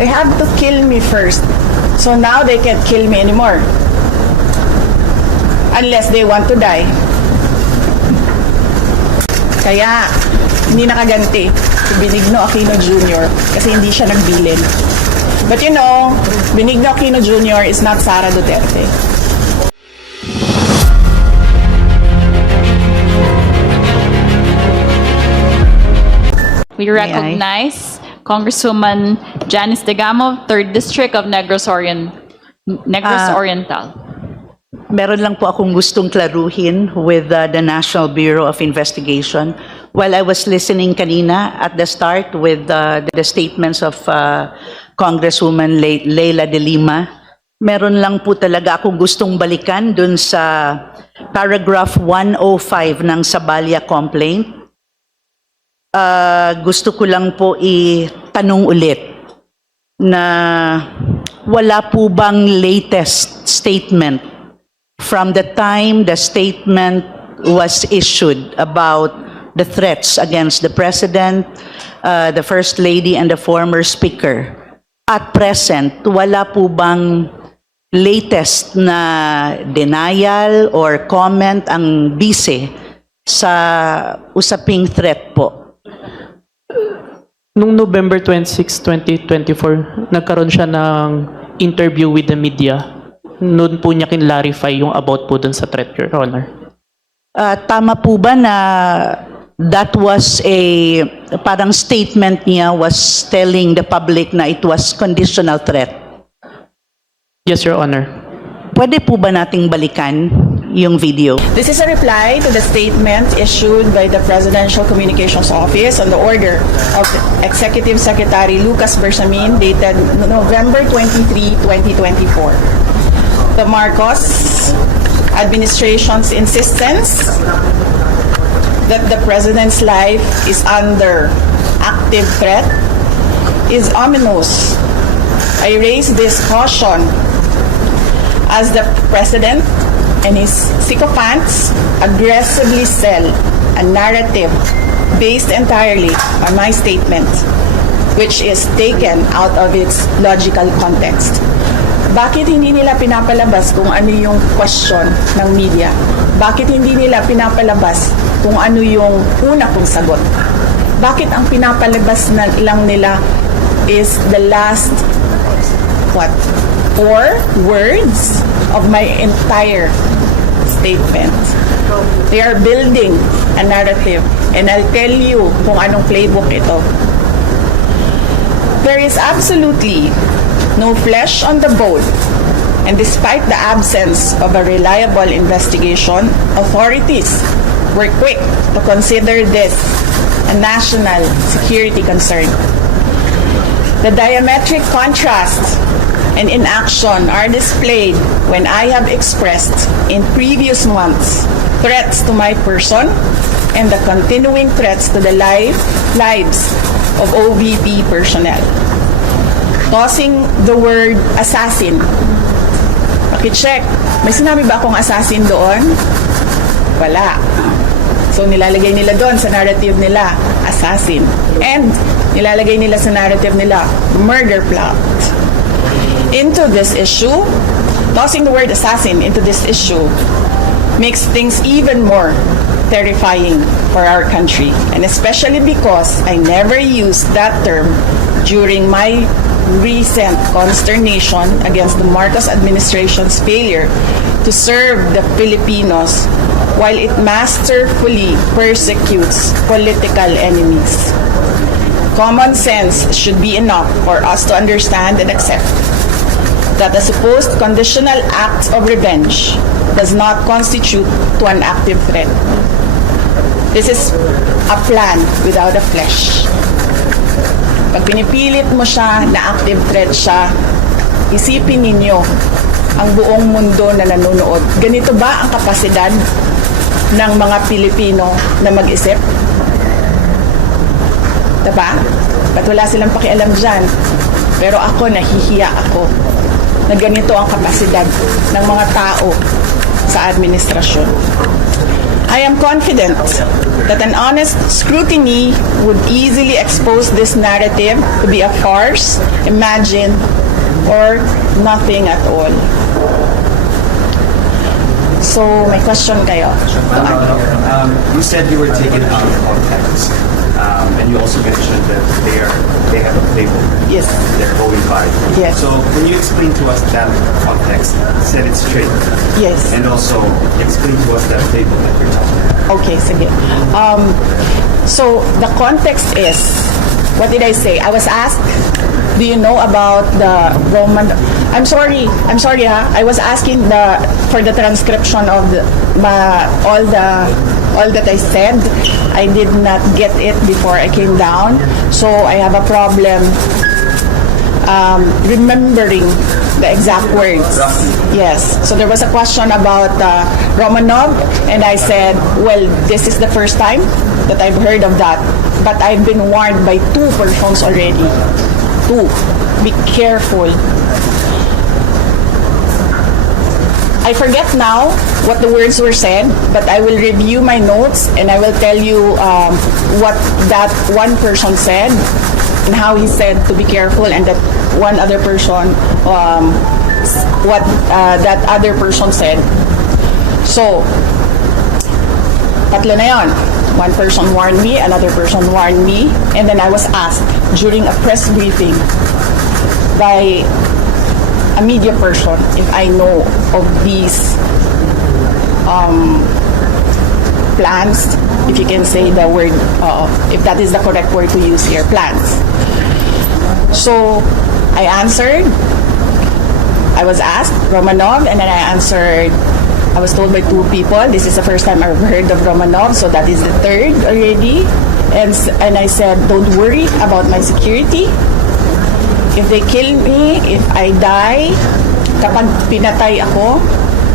They had to kill me first. So now they can't kill me anymore. Unless they want to die. Kaya, hindi nakaganti si Benigno Aquino Jr. kasi hindi siya nagbilin. But you know, Benigno Aquino Jr. is not Sara Duterte. We recognize Congresswoman Janice Degamo, 3rd District of Negros Oriental. Meron lang po akong gustong klaruhin with the National Bureau of Investigation. While I was listening kanina at the start with the statements of Congresswoman Leila de Lima, meron lang po talaga akong gustong balikan dun sa paragraph 105 ng Sabalia complaint. Gusto ko lang po itanong ulit na wala po bang latest statement from the time the statement was issued about the threats against the President, the First Lady, and the former Speaker. At present, wala po bang latest na denial or comment ang bise sa usaping threat po? Noong November 26, 2024, nagkaroon siya ng interview with the media. Noon po niya kinlarify yung about po dun sa threat, Your Honor. Tama po ba na that was parang statement niya was telling the public na it was conditional threat? Yes, Your Honor. Pwede po ba nating balikan yung video? This is a reply to the statement issued by the Presidential Communications Office on the order of Executive Secretary Lucas Bersamin dated November 23, 2024. The Marcos administration's insistence that the President's life is under active threat is ominous. I raise this caution as the President and his sycophants aggressively sell a narrative based entirely on my statement, which is taken out of its logical context. Bakit hindi nila pinapalabas kung ano yung question ng media? Bakit hindi nila pinapalabas kung ano yung una kong sagot? Bakit ang pinapalabas na lang nila is the last, 4 words of my entire statement? They are building a narrative, and I'll tell you kung anong playbook ito. There is absolutely no flesh on the bone, and despite the absence of a reliable investigation, authorities were quick to consider this a national security concern. The diametric contrast and inaction are displayed when I have expressed in previous months threats to my person and the continuing threats to the lives of OVP personnel. Tossing the word assassin. Pakicheck, may sinabi ba akong assassin doon? Wala. So nilalagay nila doon sa narrative nila, assassin. And nilalagay nila sa narrative nila, murder plot. Into this issue, tossing the word assassin into this issue makes things even more terrifying for our country. And especially because I never used that term during my recent consternation against the Marcos administration's failure to serve the Filipinos while it masterfully persecutes political enemies. Common sense should be enough for us to understand and accept that the supposed conditional act of revenge does not constitute to an active threat. This is a plan without a flesh. Pag pinipilit mo siya na active threat siya, isipin ninyo ang buong mundo na nanonood. Ganito ba ang kapasidad ng mga Pilipino na mag-isip? Diba? Ba't wala silang pakialam dyan? Pero ako, nahihiya ako na ganito ang kapasidad ng mga tao sa administrasyon. I am confident that an honest scrutiny would easily expose this narrative to be a farce, imagined, or nothing at all. So, may question kayo? You said you were taken out of context, and you also mentioned that they have a playbook. Yes. They're going by. Yes. So can you explain to us that context? Set it straight. Yes. And also explain to us that playbook that you're talking about. Okay, sige. So, the context is, what did I say? I was asked, do you know about the Roman... I'm sorry ha. I was asking for the transcription of all that I said. I did not get it before I came down. So, I have a problem remembering the exact words. Yes. So there was a question about Romanov, and I said, well, this is the first time that I've heard of that. But I've been warned by 2 persons already. 2. Be careful. I forget now what the words were said, but I will review my notes and I will tell you what that one person said and how he said to be careful, and that one other person, what that other person said. So, tatlo na yun. One person warned me, another person warned me, and then I was asked during a press briefing by a media person if I know of these plans, if you can say the word, if that is the correct word to use here, plans. So I answered, I was asked Romanov, and then I answered, I was told by 2 people, this is the first time I've heard of Romanov, so that is the 3rd already. And I said, don't worry about my security. If they kill me, if I die, kapag pinatay ako,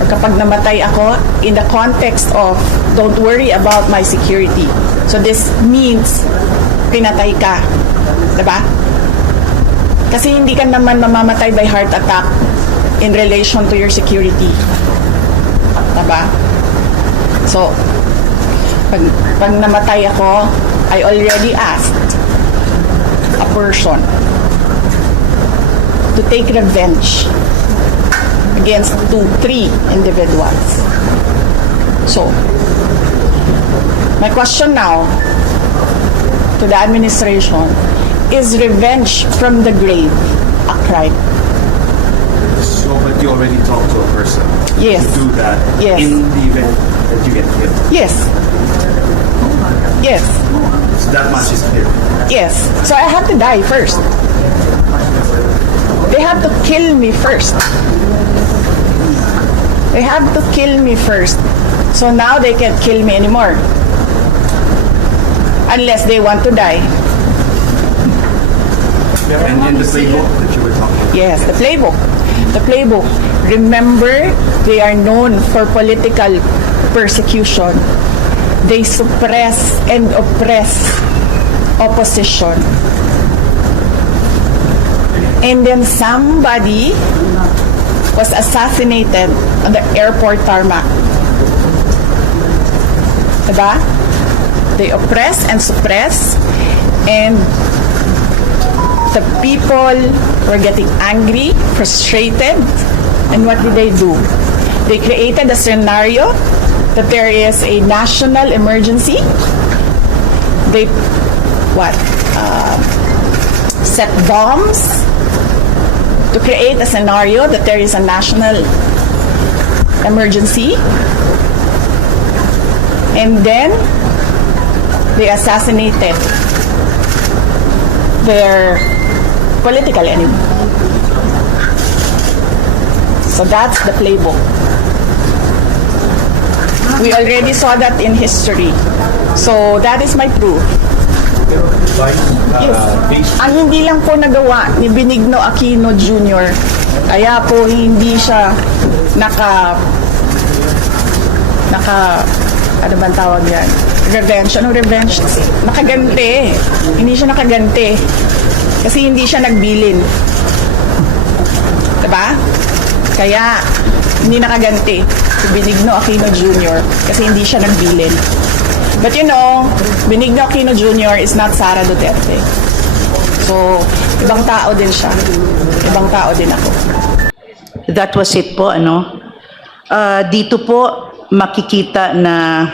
or kapag namatay ako, in the context of don't worry about my security. So this means pinatay ka. Diba? Kasi hindi ka naman mamamatay by heart attack in relation to your security. Diba? So, pag namatay ako, I already asked a person to take revenge against 2-3 individuals. So, my question now to the administration, is revenge from the grave a crime? So, but you already talked to a person Yes. to do that Yes. in the event that you get killed. Yes. Yes. So that much is clear. Yes. So I have to die first. They have to kill me first. They have to kill me first. So now they can't kill me anymore. Unless they want to die. And in the playbook that you were talking about. Yes, the playbook. The playbook. Remember, they are known for political persecution. They suppress and oppress opposition. And then somebody was assassinated on the airport tarmac. Diba? They oppress and suppress, and the people were getting angry, frustrated, and what did they do? They created a scenario that there is a national emergency. They, set bombs to create a scenario that there is a national emergency. And then, they assassinated their political enemy. So that's the playbook. We already saw that in history. So that is my proof. Yes. Ang hindi lang po nagawa ni Benigno Aquino Jr., kaya po hindi siya ano bang tawag yan? Revenge. Anong revenge? Nakaganti. Hindi siya nakaganti. Kasi hindi siya nagbilin. Diba? Kaya, hindi nakaganti si Benigno Aquino Jr. kasi hindi siya nagbilin. But you know, Benigno Aquino Jr. is not Sara Duterte. So, ibang tao din siya. Ibang tao din ako. That was it po, ano? Dito po makikita na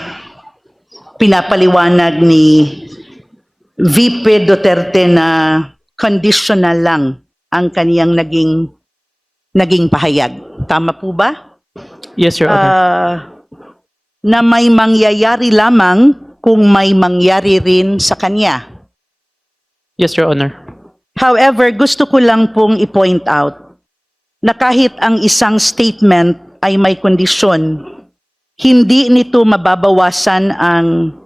pinapaliwanag ni VP Duterte na conditional lang ang kaniyang naging pahayag. Tama po ba? Yes, Your Honor. Na may mangyayari lamang kung may mangyari rin sa kanya. Yes, Your Honor. However, gusto ko lang pong i-point out na kahit ang isang statement ay may kondisyon, hindi nito mababawasan ang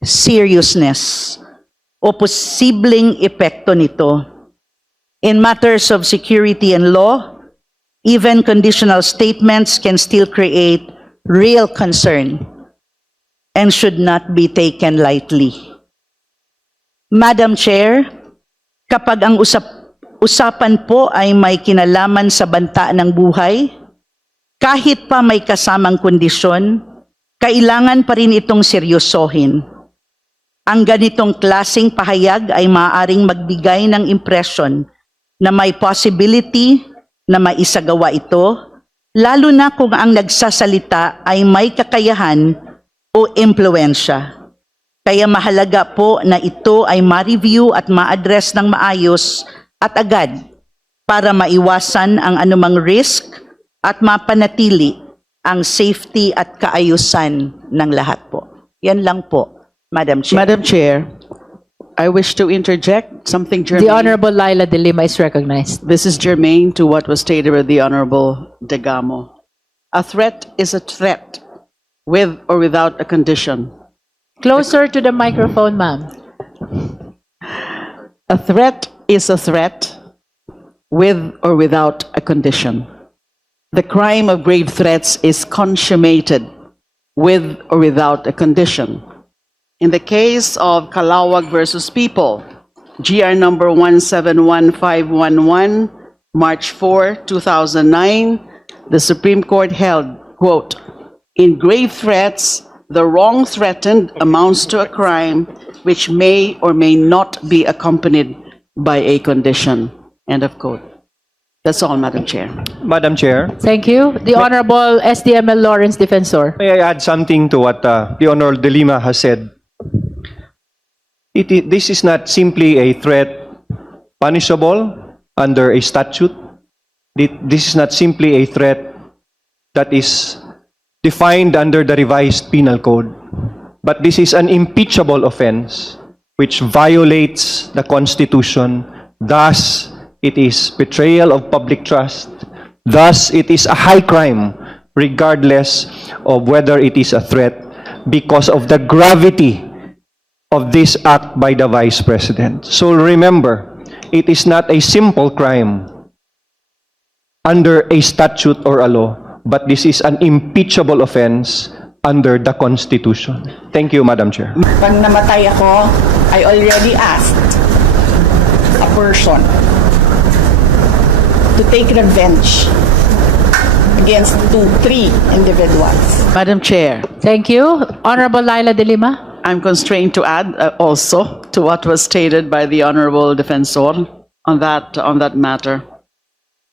seriousness o posibleng epekto nito. In matters of security and law, even conditional statements can still create real concern and should not be taken lightly. Madam Chair, kapag ang usapan po ay may kinalaman sa banta ng buhay, kahit pa may kasamang kondisyon, kailangan pa rin itong seryosohin. Ang ganitong klaseng pahayag ay maaaring magbigay ng impression na may possibility na maisagawa ito, lalo na kung ang nagsasalita ay may kakayahan o impluensya. Kaya mahalaga po na ito ay ma-review at ma-address ng maayos at agad para maiwasan ang anumang risk at mapanatili ang safety at kaayusan ng lahat po. Yan lang po, Madam Chair. Madam Chair, I wish to interject something germane. The Honorable Laila De Lima is recognized. This is germane to what was stated by the Honorable Degamo. A threat is a threat, with or without a condition. Closer to the microphone, ma'am. A threat is a threat, with or without a condition. The crime of grave threats is consummated, with or without a condition. In the case of Calawag versus People, GR number 171511, March 4, 2009, the Supreme Court held, quote, "In grave threats, the wrong threatened amounts to a crime which may or may not be accompanied by a condition," end of quote. That's all, Madam Chair. Madam Chair, Thank you. The Honorable SDML Lawrence Defensor. may I add something to what the Honorable De Lima has said? This is not simply a threat punishable under a statute. This is not simply a threat that is defined under the revised penal code. But this is an impeachable offense which violates the Constitution. Thus, it is betrayal of public trust. Thus, it is a high crime regardless of whether it is a threat because of the gravity of this act by the Vice President. So remember, it is not a simple crime under a statute or a law, but this is an impeachable offense under the Constitution. Thank you, Madam Chair. Pag namatay ako, I already asked a person to take revenge against 3 individuals. Madam Chair, Thank you. Honorable Laila De Lima. I'm constrained to add also to what was stated by the Honorable Defensor on that matter.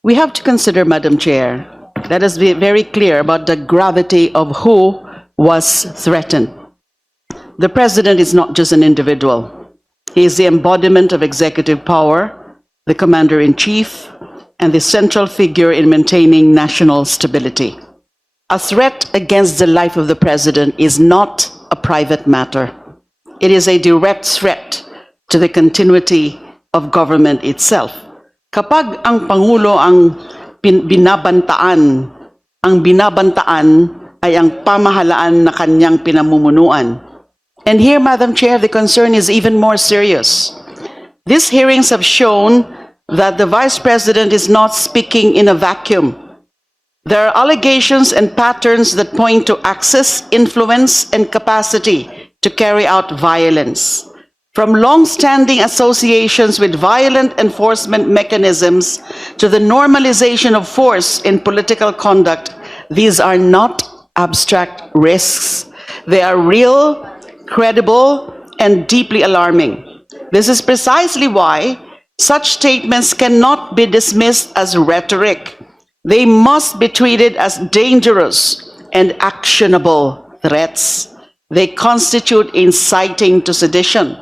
We have to consider, Madam Chair, let us be very clear about the gravity of who was threatened. The President is not just an individual. He is the embodiment of executive power, the Commander-in-Chief, and the central figure in maintaining national stability. A threat against the life of the President is not a private matter. It is a direct threat to the continuity of government itself. Kapag ang Pangulo ang binabantaan ay ang pamahalaan na kanyang pinamumunuan. And here, Madam Chair, the concern is even more serious. These hearings have shown that the Vice President is not speaking in a vacuum. There are allegations and patterns that point to access, influence, and capacity to carry out violence. From long-standing associations with violent enforcement mechanisms to the normalization of force in political conduct, These are not abstract risks. They are real, credible, and deeply alarming. This is precisely why such statements cannot be dismissed as rhetoric. They must be treated as dangerous and actionable threats. They constitute inciting to sedition.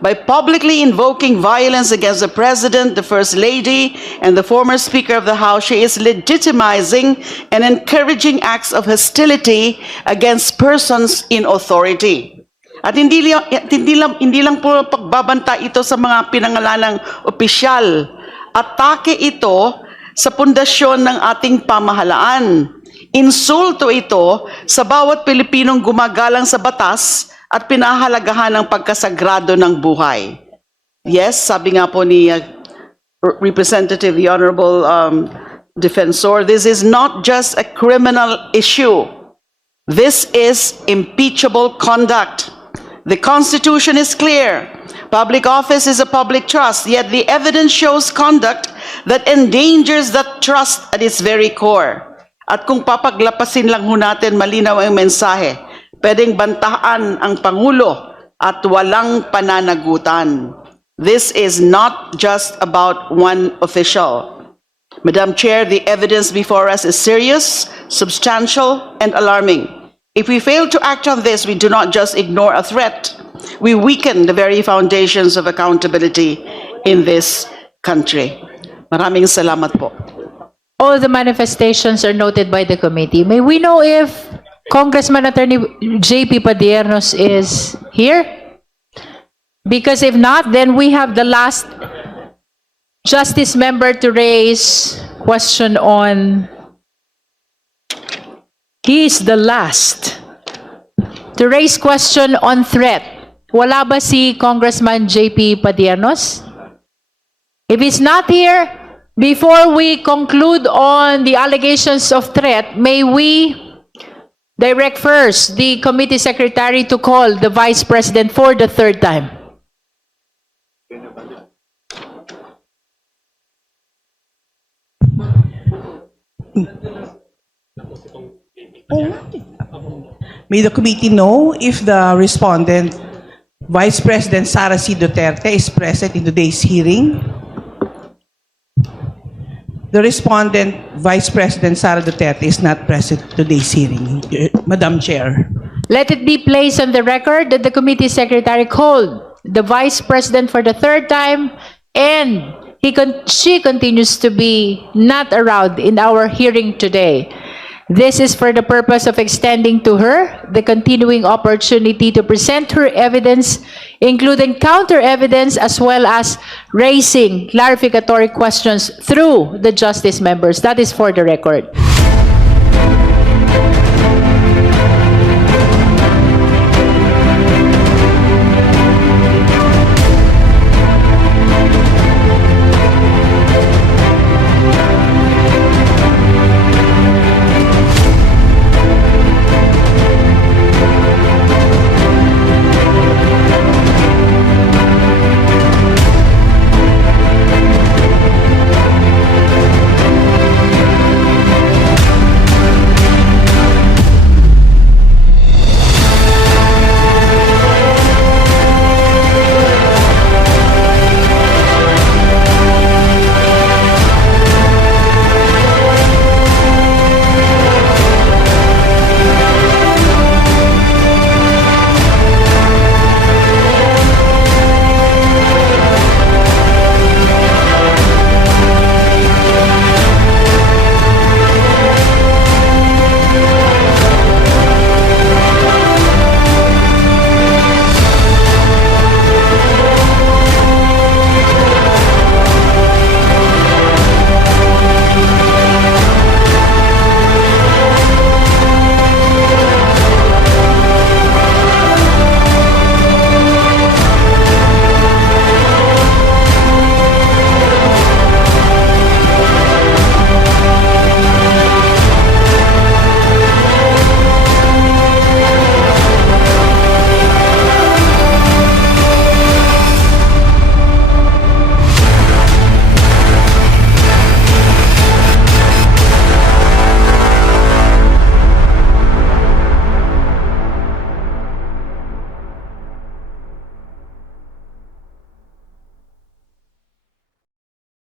By publicly invoking violence against the President, the First Lady, and the former Speaker of the House, she is legitimizing and encouraging acts of hostility against persons in authority. At hindi lang po pagbabanta ito sa mga pinangalanang opisyal. Atake ito sa pundasyon ng ating pamahalaan. Insulto ito sa bawat Pilipinong gumagalang sa batas at pinahalagahan ng pagkasagrado ng buhay. Yes, sabi nga po ni Representative, the Honorable Defensor, this is not just a criminal issue. This is impeachable conduct. The Constitution is clear. Public office is a public trust, yet the evidence shows conduct that endangers that trust at its very core. At kung papaglapasin lang ho natin malinaw ang mensahe, pwedeng bantahan ang Pangulo at walang pananagutan. This is not just about one official. Madam Chair, the evidence before us is serious, substantial, and alarming. If we fail to act on this, we do not just ignore a threat, we weaken the very foundations of accountability in this country. Maraming salamat po. All the manifestations are noted by the committee. May we know if Congressman Attorney J.P. Padiernos is here? Because if not, then we have the last justice member to raise question on. He is the last to raise question on threat. Wala ba si Congressman J.P. Padiernos? If he's not here, before we conclude on the allegations of threat, may we direct first the committee secretary to call the Vice President for the third time. May the committee know if the respondent, Vice President Sara C. Duterte, is present in today's hearing? The respondent, Vice President Sara Duterte, is not present in today's hearing, Madam Chair. Let it be placed on the record that the committee secretary called the Vice President for the third time and she continues to be not around in our hearing today. This is for the purpose of extending to her the continuing opportunity to present her evidence, including counter evidence, as well as raising clarificatory questions through the justice members. That is for the record.